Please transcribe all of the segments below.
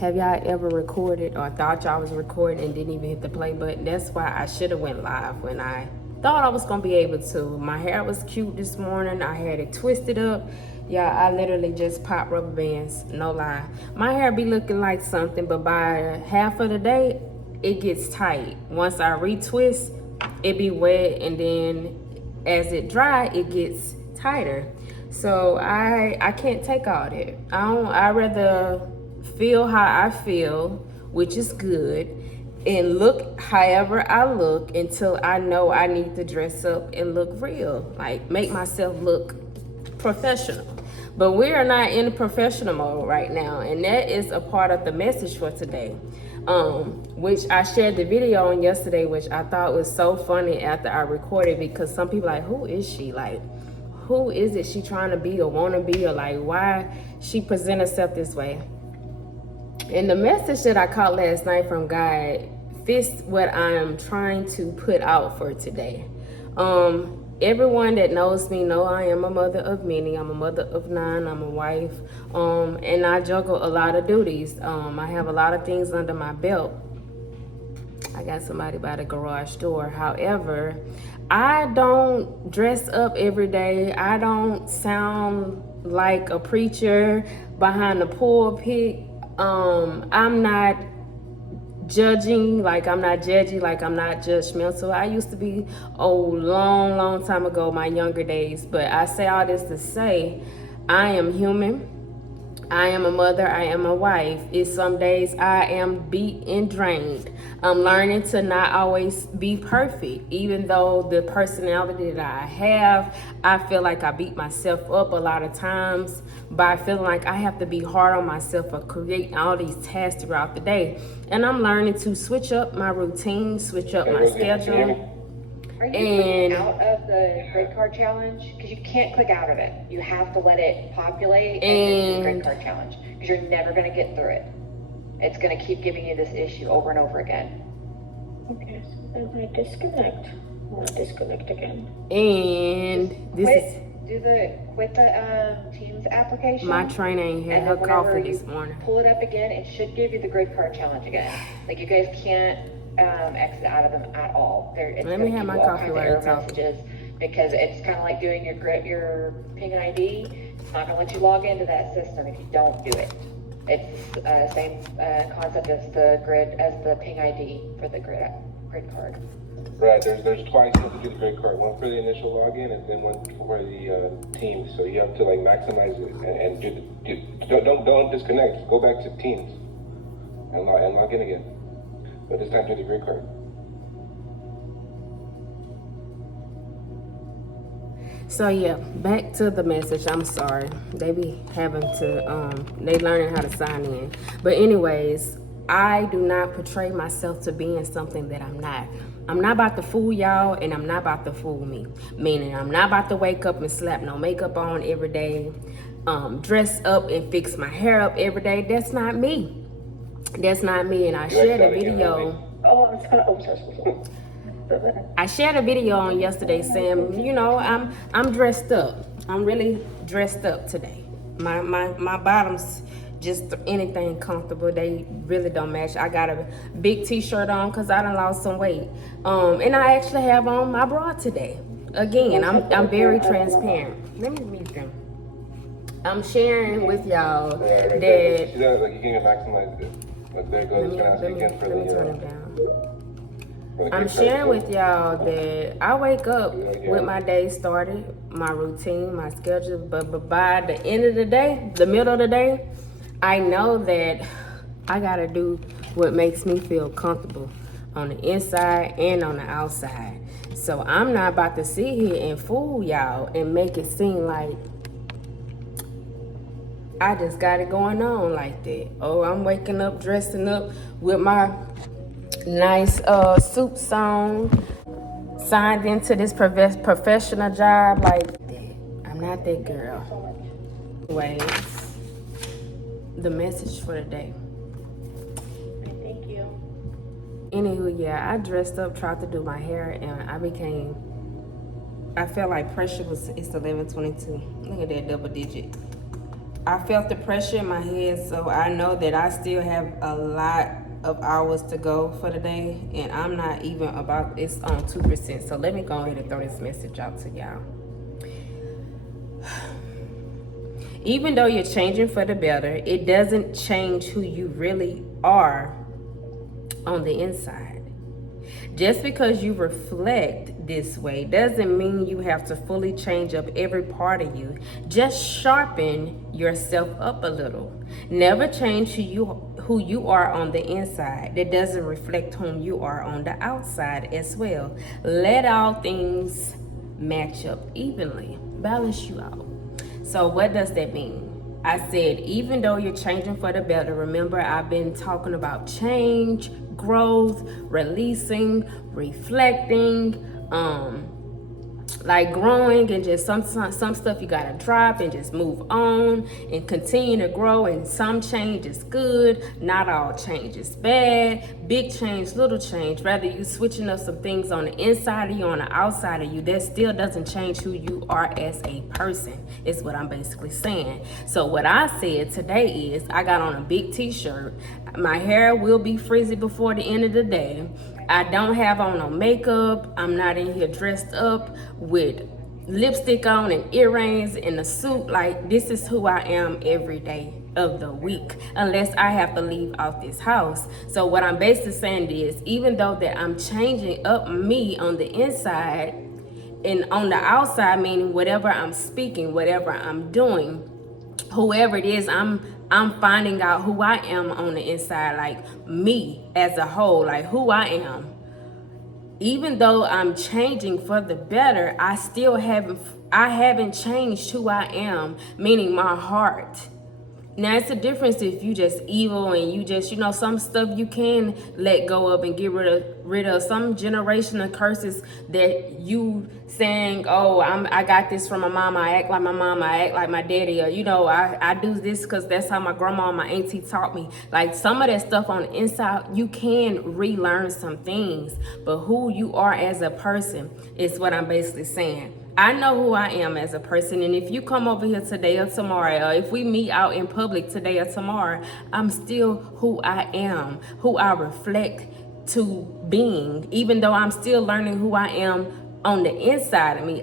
Have y'all ever recorded or thought y'all was recording and didn't even hit the play button? That's why I should have went live when I thought I was gonna be able to. My hair was cute this morning. I had it twisted up. Yeah, I literally just popped rubber bands, no lie. My hair be looking like something, but by half of the day, it gets tight. Once I retwist, it be wet, and then as it dry, it gets tighter. So I can't take all that. I rather feel how I feel, which is good, and look however I look until I know I need to dress up and look real, like make myself look professional. But we are not in professional mode right now, and that is a part of the message for today, which I shared the video on yesterday, which I thought was so funny after I recorded, because some people like, who is she? Like, who is it she trying to be or want to be, or like why she present herself this way? And the message that I caught last night from God fits what I'm trying to put out for today. Everyone that knows me know I am a mother of many. I'm a mother of 9. I'm a wife, and I juggle a lot of duties. I have a lot of things under my belt. I got somebody by the garage door. However, I don't dress up every day. I don't sound like a preacher behind the pulpit. I'm not judging, like I'm not judgy, like I'm not judgmental. I used to be a long time ago, my younger days. But I say all this to say, I am human. I am a mother, I am a wife. It's some days I am beat and drained. I'm learning to not always be perfect. Even though the personality that I have, I feel like I beat myself up a lot of times by feeling like I have to be hard on myself for creating all these tasks throughout the day. And I'm learning to switch up my routine, switch up my schedule. Are you clicking out of the grid card challenge? Because you can't click out of it. You have to let it populate and then do the grid card challenge. Because you're never going to get through it. It's going to keep giving you this issue over and over again. Okay, so then I disconnect. I'll disconnect again. And Quit the Teams application. My trainer ain't had her coffee this morning. Pull it up again. It should give you the grid card challenge again. Like, you guys can't exit out of them at all. Let me have my coffee while I talk. Messages, because it's kind of like doing your ping ID. It's not going to let you log into that system if you don't do it. It's the same concept as the ping ID for the grid card. Right, there's twice you have to do the grid card. One for the initial login and then one for the Teams. So you have to like maximize it and don't disconnect. Go back to Teams and log in again. But this time do the grid card. So yeah, back to the message. I'm sorry. They be having to, they learning how to sign in. But anyways, I do not portray myself to being something that I'm not. I'm not about to fool y'all, and I'm not about to fool me. Meaning, I'm not about to wake up and slap no makeup on every day, dress up and fix my hair up every day. That's not me. That's not me. And I shared a video. I shared a video on yesterday saying, you know, I'm dressed up. I'm really dressed up today. My bottoms, just anything comfortable, they really don't match. I got a big t-shirt on because I done lost some weight. And I actually have on my bra today. Again, I'm very transparent. Let me meet them. I'm sharing with y'all that like you can maximize it. Like there goes let me turn it down. I'm sharing with y'all that I wake up with my day started, my routine, my schedule, but by the end of the day, the middle of the day, I know that I gotta do what makes me feel comfortable on the inside and on the outside. So I'm not about to sit here and fool y'all and make it seem like I just got it going on like that. Oh, I'm waking up, dressing up with my nice suits on, signed into this professional job like that. I'm not that girl. Anyways, the message for the day. Thank you. Anywho, yeah, I dressed up, tried to do my hair, and I felt like pressure it's 11:22. Look at that double digit. I felt the pressure in my head, so I know that I still have a lot of hours to go for the day, and I'm not even about, it's on 2%. So let me go ahead and throw this message out to y'all. Even though you're changing for the better, it doesn't change who you really are on the inside. Just because you reflect this way doesn't mean you have to fully change up every part of you. Just sharpen yourself up a little. Never change who you are on the inside. That doesn't reflect whom you are on the outside as well. Let all things match up evenly. Balance you out. So what does that mean? I said, even though you're changing for the better, remember I've been talking about change, growth, releasing, reflecting, like growing, and just some stuff you gotta drop and just move on and continue to grow. And some change is good, not all change is bad. Big change, little change, rather you switching up some things on the inside of you, on the outside of you, that still doesn't change who you are as a person, is what I'm basically saying. So what I said today is, I got on a big t-shirt, my hair will be frizzy before the end of the day, I don't have on no makeup, I'm not in here dressed up with lipstick on and earrings and a suit. Like, this is who I am every day of the week, unless I have to leave out this house. So what I'm basically saying is, even though that I'm changing up me on the inside, and on the outside, meaning whatever I'm speaking, whatever I'm doing, whoever it is, I'm finding out who I am on the inside, like me as a whole, like who I am. Even though I'm changing for the better, I haven't changed who I am, meaning my heart. Now, it's a difference if you just evil and you just, some stuff you can let go of and get rid of some generational curses that you saying, oh, I got this from my mama, I act like my mama, I act like my daddy, or, I do this because that's how my grandma and my auntie taught me. Like, some of that stuff on the inside, you can relearn some things, but who you are as a person is what I'm basically saying. I know who I am as a person, and if you come over here today or tomorrow, or if we meet out in public today or tomorrow, I'm still who I am, who I reflect to being. Even though I'm still learning who I am on the inside of me,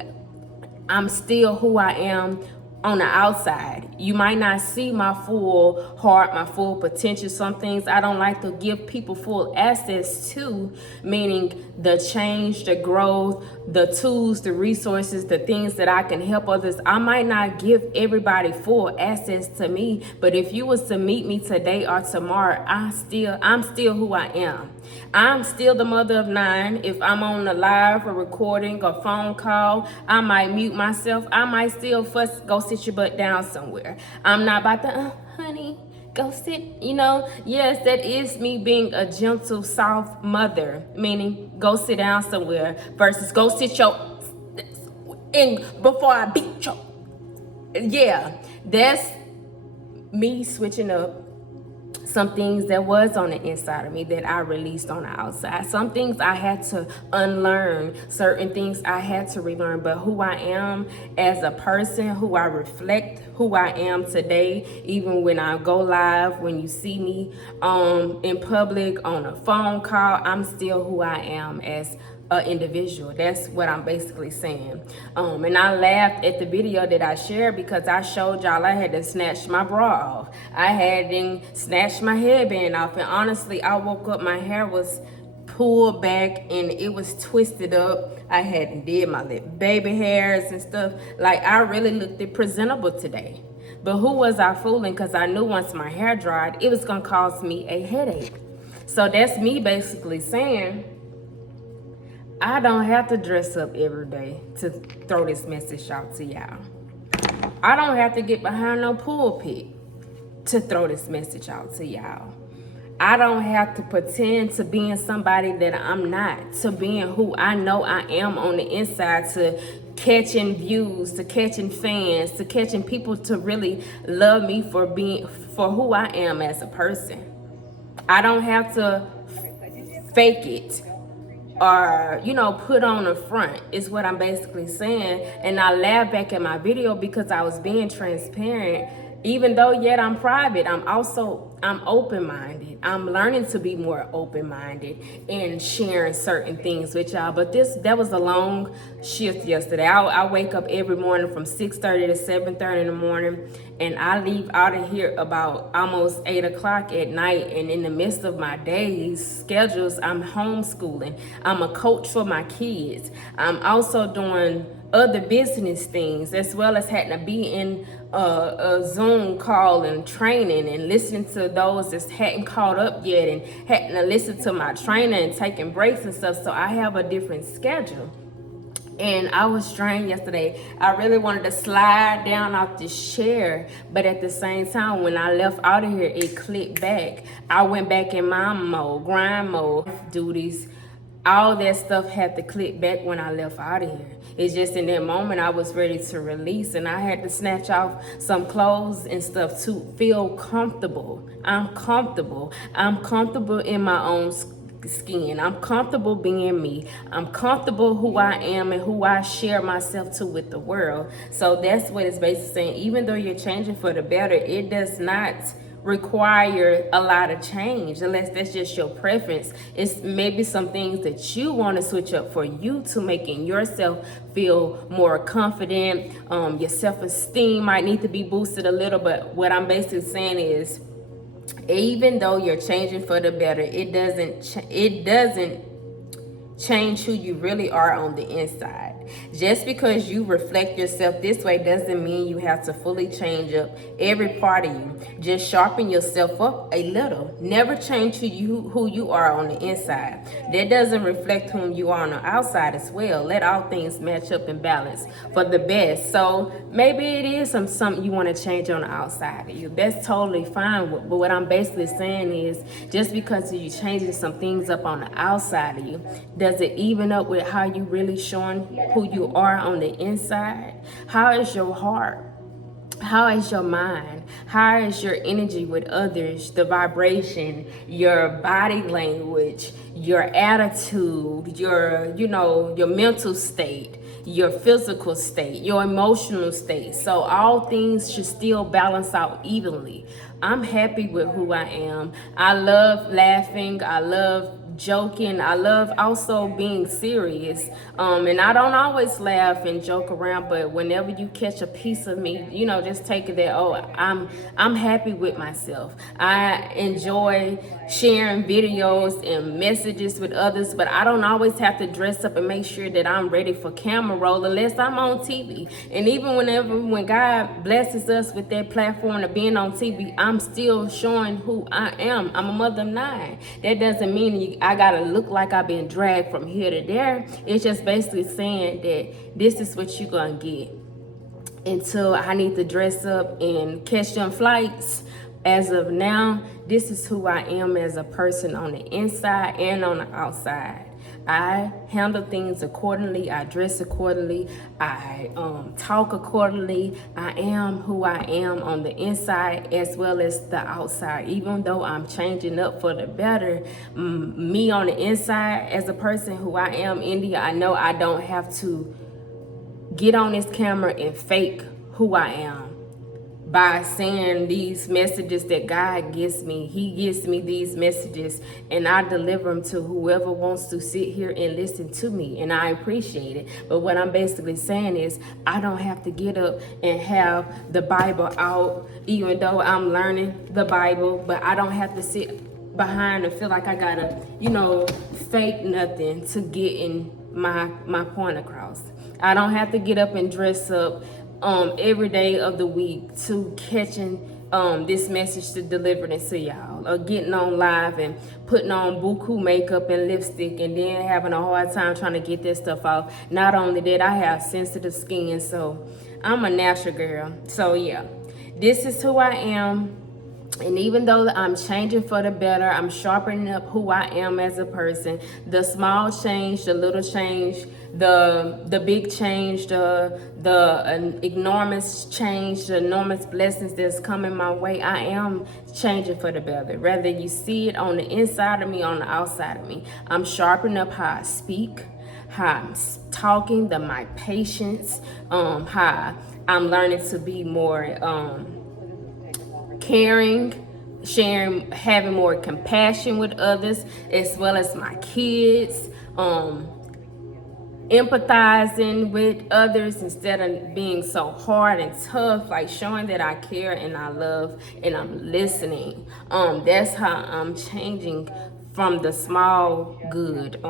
I'm still who I am on the outside. You might not see my full heart, my full potential. Some things I don't like to give people full access to, meaning the change, the growth, the tools, the resources, the things that I can help others. I might not give everybody full access to me, but if you was to meet me today or tomorrow, I'm still who I am. I'm still the mother of 9. If I'm on a live or recording or phone call, I might mute myself. I might still go sit your butt down somewhere. I'm not about to, honey, go sit, Yes, that is me being a gentle, soft mother, meaning go sit down somewhere versus go sit before I beat you. Yeah, that's me switching up some things that was on the inside of me that I released on the outside. Some things I had to unlearn, certain things I had to relearn, but who I am as a person, who I reflect, who I am today, even when I go live, when you see me in public, on a phone call, I'm still who I am as an individual. That's what I'm basically saying. And I laughed at the video that I shared because I showed y'all I had to snatch my bra off. I had to snatch my headband off, and honestly, I woke up, my hair was pulled back and it was twisted up. I hadn't did my little baby hairs and stuff. Like, I really looked presentable today. But who was I fooling? Because I knew once my hair dried, it was gonna cause me a headache. So that's me basically saying, I don't have to dress up every day to throw this message out to y'all. I don't have to get behind no pulpit to throw this message out to y'all. I don't have to pretend to being somebody that I'm not, to being who I know I am on the inside, to catching views, to catching fans, to catching people to really love me for who I am as a person. I don't have to fake it or, put on a front, is what I'm basically saying. And I laughed back at my video because I was being transparent. even though yet I'm private, I'm open-minded. I'm learning to be more open-minded and sharing certain things with y'all. But that was a long shift yesterday. I wake up every morning from 6:30 to 7:30 in the morning, and I leave out of here about almost 8 o'clock at night. And in the midst of my days schedules, I'm homeschooling. I'm a coach for my kids. I'm also doing other business things, as well as having to be in a Zoom call and training and listening to those that hadn't caught up yet, and having to listen to my trainer and taking breaks and stuff. So I have a different schedule. And I was drained yesterday. I really wanted to slide down off this chair, but at the same time, when I left out of here, it clicked back. I went back in my mode, grind mode, duties. All that stuff had to click back when I left out of here. It's just in that moment I was ready to release, and I had to snatch off some clothes and stuff to feel comfortable. I'm comfortable. I'm comfortable in my own skin. I'm comfortable being me. I'm comfortable who I am and who I share myself to with the world. So that's what it's basically saying. Even though you're changing for the better, it does not require a lot of change unless that's just your preference. It's maybe some things that you want to switch up for you to making yourself feel more confident. Your self-esteem might need to be boosted a little, but what I'm basically saying is, even though you're changing for the better, it doesn't change who you really are on the inside. Just because you reflect yourself this way doesn't mean you have to fully change up every part of you. Just sharpen yourself up a little. Never change who you are on the inside. That doesn't reflect whom you are on the outside as well. Let all things match up and balance for the best. So maybe it is something you want to change on the outside of you. That's totally fine. But what I'm basically saying is, just because you're changing some things up on the outside of you, does it even up with how you really showing who you are on the inside? How is your heart? How is your mind? How is your energy with others? The vibration, your body language, your attitude, your mental state, your physical state, your emotional state. So all things should still balance out evenly. I'm happy with who I am. I love laughing. I love joking. I love also being serious. And I don't always laugh and joke around, but whenever you catch a piece of me, just take it that, I'm happy with myself. I enjoy sharing videos and messages with others, but I don't always have to dress up and make sure that I'm ready for camera roll unless I'm on TV. And even when God blesses us with that platform of being on TV, I'm still showing who I am. I'm a mother of 9. That doesn't mean I gotta look like I've been dragged from here to there. It's just basically saying that this is what you're gonna get until I need to dress up and catch them flights. As of now, this is who I am as a person on the inside and on the outside. I handle things accordingly. I dress accordingly. I talk accordingly. I am who I am on the inside as well as the outside. Even though I'm changing up for the better, me on the inside as a person who I am, India, I know I don't have to get on this camera and fake who I am by saying these messages that God gives me. He gives me these messages and I deliver them to whoever wants to sit here and listen to me, and I appreciate it. But what I'm basically saying is, I don't have to get up and have the Bible out, even though I'm learning the Bible, but I don't have to sit behind and feel like I gotta, fake nothing to get in my point across. I don't have to get up and dress up every day of the week to catching this message to deliver it to y'all, or getting on live and putting on buku makeup and lipstick and then having a hard time trying to get this stuff off. Not only that, I have sensitive skin, so I'm a natural girl. So yeah, this is who I am. And even though I'm changing for the better, I'm sharpening up who I am as a person. The small change, the little change, the big change, the enormous change, the enormous blessings that's coming my way, I am changing for the better. Whether you see it on the inside of me, on the outside of me, I'm sharpening up how I speak, how I'm talking, my patience, how I'm learning to be more caring, sharing, having more compassion with others, as well as my kids, empathizing with others instead of being so hard and tough, like showing that I care and I love and I'm listening. That's how I'm changing from the small good,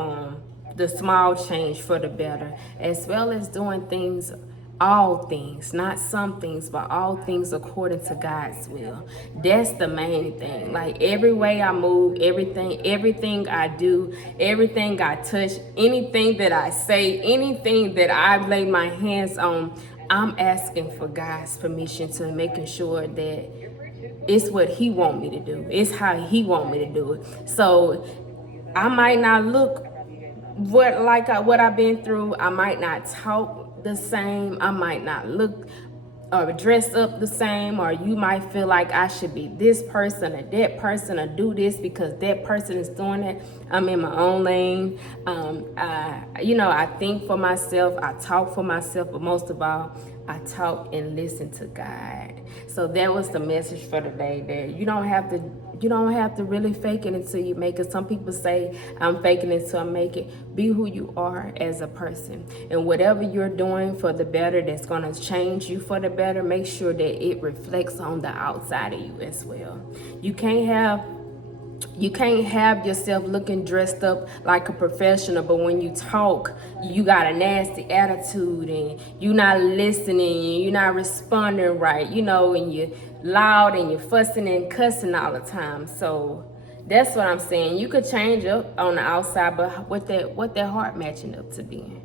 the small change for the better, as well as doing things, all things, not some things, but all things according to God's will. That's the main thing. Like every way I move, everything I do, everything I touch, anything that I say, anything that I lay my hands on, I'm asking for God's permission to making sure that it's what He want me to do. It's how He want me to do it. So I might not look what I've been through. I might not talk the same. I might not look or dress up the same, or you might feel like I should be this person or that person or do this because that person is doing it. I'm in my own lane. I think for myself, I talk for myself, but most of all, I talk and listen to God. So that was the message for today. That you don't have to really fake it until you make it. Some people say I'm faking it until I make it. Be who you are as a person, and whatever you're doing for the better, that's gonna change you for the better. Make sure that it reflects on the outside of you as well. You can't have yourself looking dressed up like a professional, but when you talk, you got a nasty attitude and you're not listening and you're not responding right, and you're loud and you're fussing and cussing all the time. So that's what I'm saying. You could change up on the outside, but what that heart matching up to be?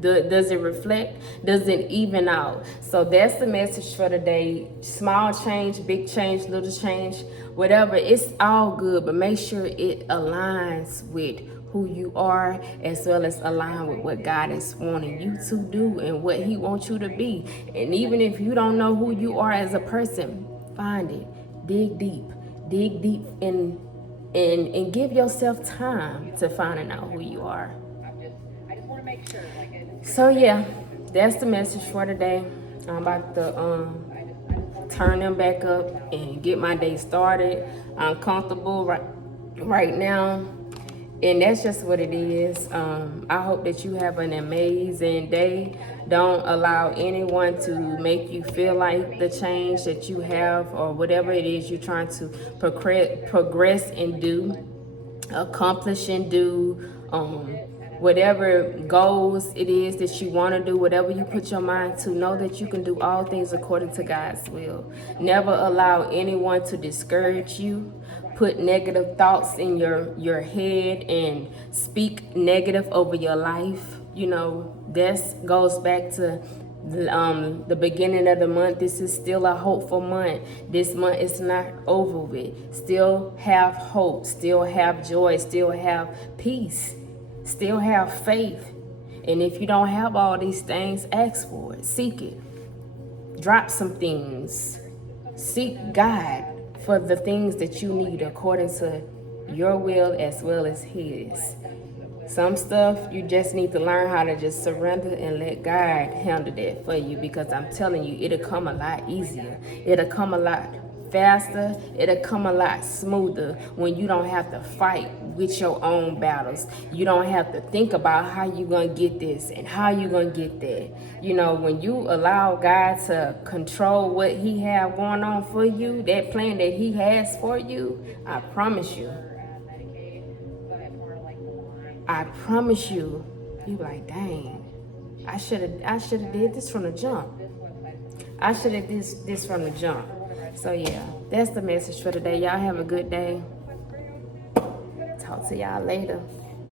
Does it reflect? Does it even out? So that's the message for today. Small change, big change, little change, whatever, it's all good, but make sure it aligns with who you are, as well as align with what God is wanting you to do and what He wants you to be. And even if you don't know who you are as a person, find it. Dig deep and give yourself time to finding out who you are. So yeah, that's the message for today. I'm about to turn them back up and get my day started. I'm comfortable right now, and that's just what it is. I hope that you have an amazing day. Don't allow anyone to make you feel like the change that you have or whatever it is you're trying to progress and do, accomplish and do. Whatever goals it is that you want to do, whatever you put your mind to, know that you can do all things according to God's will. Never allow anyone to discourage you, put negative thoughts in your head and speak negative over your life. This goes back to the beginning of the month. This is still a hopeful month. This month is not over with. Still have hope, still have joy, still have peace. Still have faith. And if you don't have all these things, ask for it. Seek it. Drop some things. Seek God for the things that you need according to your will as well as His. Some stuff you just need to learn how to just surrender and let God handle that for you, because I'm telling you, it'll come a lot easier. It'll come a lot faster. It'll come a lot smoother when you don't have to fight with your own battles. You don't have to think about how you gonna get this and how you gonna get that. When you allow God to control what He have going on for you, that plan that He has for you, I promise you, you like, dang, I should have did this from the jump. I should have did this from the jump. So yeah, that's the message for today. Y'all have a good day. Talk to y'all later.